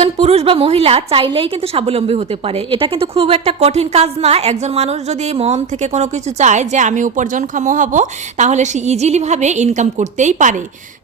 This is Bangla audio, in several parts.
একজন পুরুষ বা মহিলা চাইলেই কিন্তু স্বাবলম্বী হতে পারে। এটা কিন্তু খুব একটা কঠিন কাজ না। একজন মানুষ যদি মন থেকে কোনো কিছু চায় যে আমি উপার্জনক্ষম হব, তাহলে সে ইজিলিভাবে ইনকাম করতেই পারে।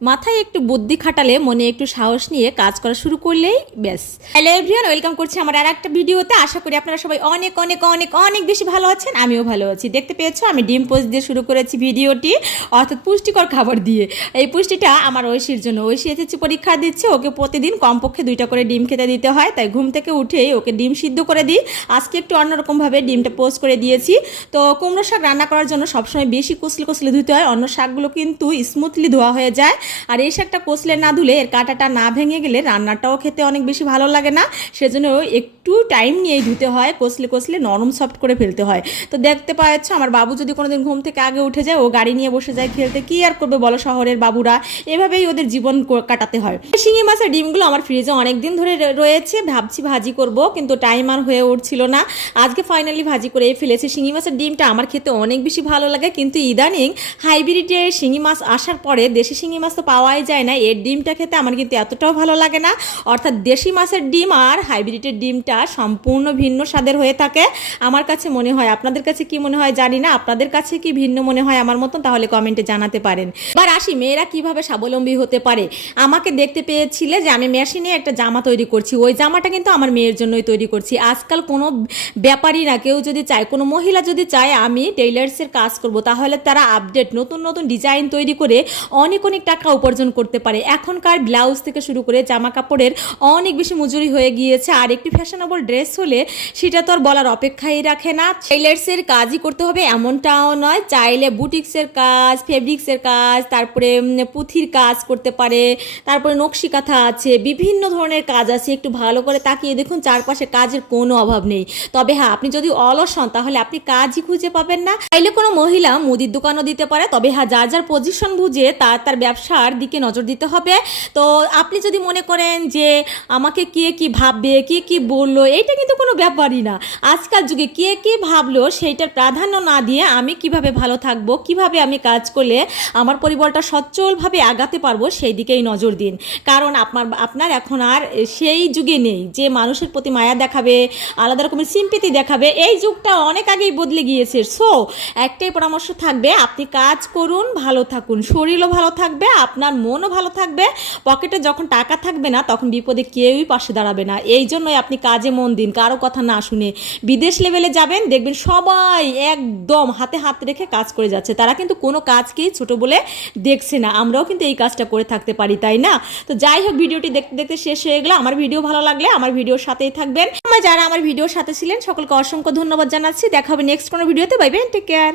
মাথায় একটু বুদ্ধি খাটালে, মনে একটু সাহস নিয়ে কাজ করা শুরু করলেই ব্যাস। হ্যালো এভরিওয়ান ওয়েলকাম করছি আমার আর একটা ভিডিওতে। আশা করি আপনারা সবাই অনেক অনেক অনেক অনেক বেশি ভালো আছেন। আমিও ভালো আছি। দেখতে পেয়েছ? আমি ডিম পোস্ট দিয়ে শুরু করেছি ভিডিওটি, অর্থাৎ পুষ্টিকর খাবার দিয়ে। এই পুষ্টিটা আমার ঐশীর জন্য। ঐশী এসেছে পরীক্ষা দিচ্ছে, ওকে প্রতিদিন কমপক্ষে দুইটা করে ডিম খেতে দিতে হয়, তাই ঘুম থেকে উঠেই ওকে ডিম সিদ্ধ করে দিই। আজকে একটু অন্যরকমভাবে ডিমটা পোস্ট করে দিয়েছি। তো কুমড়ো শাক রান্না করার জন্য সবসময় বেশি কষলে কষলে ধুতে হয়, অন্য শাকগুলো কিন্তু স্মুথলি ধোয়া হয়ে যায়। আর এই শাকটা কষলে না ধুলে এর কাঁটাটা না ভেঙে গেলে রান্নাটাও খেতে অনেক বেশি ভালো লাগে না। সেজন্য একটু টাইম নিয়েই ধুতে হয় কষলে কষলে নরম সফট করে ফেলতে হয়। তো দেখতে পাচ্ছ, আমার বাবু যদি কোনোদিন ঘুম থেকে আগে উঠে যায়, ও গাড়ি নিয়ে বসে যায় খেলতে, কি আর করবে বলো শহরের বাবুরা? এভাবেই ওদের জীবন কাটাতে হয়। শিঙি মাছের ডিমগুলো আমার ফ্রিজে অনেক দিন ধরে র- রয়েছে। ভাবছি ভাজি করব, কিন্তু টাইম আর হয়ে উঠছিল না। আজকে ফাইনালি ভাজি করে ফেলেছি। শিঙি মাছের ডিমটা আমার খেতে অনেক বেশি ভালো লাগে। কিন্তু ইদানিং হাইব্রিডের শিঙি মাছ আসার পরে দেশি শিঙি মাছ তো পাওয়াই যায় না। এর ডিমটা খেতে আমার কিন্তু এতটাও ভালো লাগে না। অর্থাৎ দেশি মাছের ডিম আর হাইব্রিডের ডিমটা সম্পূর্ণ ভিন্ন স্বাদের হয়ে থাকে। আমার কাছে মনে হয়, আপনাদের কাছে কি মনে হয় জানি না। আপনাদের কাছে কি ভিন্ন মনে হয় আমার মতন? তাহলে কমেন্টে জানাতে পারেন। এবার আসি, মেয়েরা কীভাবে স্বাবলম্বী হতে পারে? আমাকে দেখতে পেয়েছিলে যে আমি মেশিনে একটা জামা তৈরি করছি। ওই জামাটা কিন্তু আমার মেয়ের জন্যই তৈরি করছি। আজকাল কোনো ব্যাপারই না। কেউ যদি চায়, কোনো মহিলা যদি চায়, আমি টেইলার্সের কাজ করব। তাহলে তারা আপডেট নতুন নতুন ডিজাইন তৈরি করে অনেক অনেক টাকা উপার্জন করতে পারে। এখনকার ব্লাউজ থেকে শুরু করে জামা কাপড়ের অনেক বেশি মজুরি হয়ে গিয়েছে। আর একটি ফ্যাশনেবল ড্রেস হলে সেটা তো আর বলার অপেক্ষাই রাখে না। টেইলার্সের কাজই করতে হবে এমনটাও নয়। চাইলে বুটিক্সের কাজ ফেব্রিক্সের কাজ, তারপরে পুঁথির কাজ করতে পারে। তারপরে নকশি কাঁথা আছে, বিভিন্ন ধরনের কাজ আছে একটু ভালো করে তাকিয়ে দেখুন, চারপাশে কাজের কোনো অভাব নেই। তবে হ্যাঁ আপনি যদি অলস হন তাহলে আপনি কাজই খুঁজে পাবেন না। চাইলে কোনো মহিলা মুদির দোকানও দিতে পারে, তবে হ্যাঁ যার যার পজিশন বুঝে তার তার ব্যবসার দিকে নজর দিতে হবে। তো আপনি যদি মনে করেন যে আমাকে কে কি ভাববে, কে কি বলল, এইটা কিন্তু কোনো ব্যাপারই না। আজকাল যুগে কে কি ভাবলো, সেইটার প্রাধান্য না দিয়ে আমি কীভাবে ভালো থাকব, কীভাবে আমি কাজ করলে আমার পরিবারটা সচ্ছলভাবে আগাতে পারব, সেই দিকেই নজর দিন। কারণ আপনার আপনার এখন আর সেই যুগে নেই যে মানুষের প্রতি মায়া দেখাবে, আলাদা রকমের সিম্পিতি দেখাবে, এই যুগটা অনেক আগেই বদলে গিয়েছে। সো একটাই পরামর্শ থাকবে, আপনি কাজ করুন, ভালো থাকুন। শরীরও ভালো থাকবে, আপনার মনও ভালো থাকবে। পকেটে যখন টাকা থাকবে না, তখন বিপদে কেউই পাশে দাঁড়াবে না। এই জন্যই আপনি কাজে মন দিন, কারও কথা না শুনে। বিদেশ লেভেলে যাবেন, দেখবেন সবাই একদম হাতে হাত রেখে কাজ করে যাচ্ছে। তারা কিন্তু কোনো কাজকেই ছোট বলে দেখছে না। আমরাও কিন্তু এই কাজটা করে থাকতে পারি, তাই না? তো যাই হোক, ভিডিওটি দেখতে দেখতে শেষ হয়ে গেলো। আমার ভিডিও ভালো লাগলে আমার ভিডিওর সাথেই থাকবেন। আমার যারা আমার ভিডিওর সাথে ছিলেন, সকলকে অসংখ্য ধন্যবাদ জানাচ্ছি। দেখা হবে নেক্সট কোনো ভিডিওতে। বাইবেন টেক কেয়ার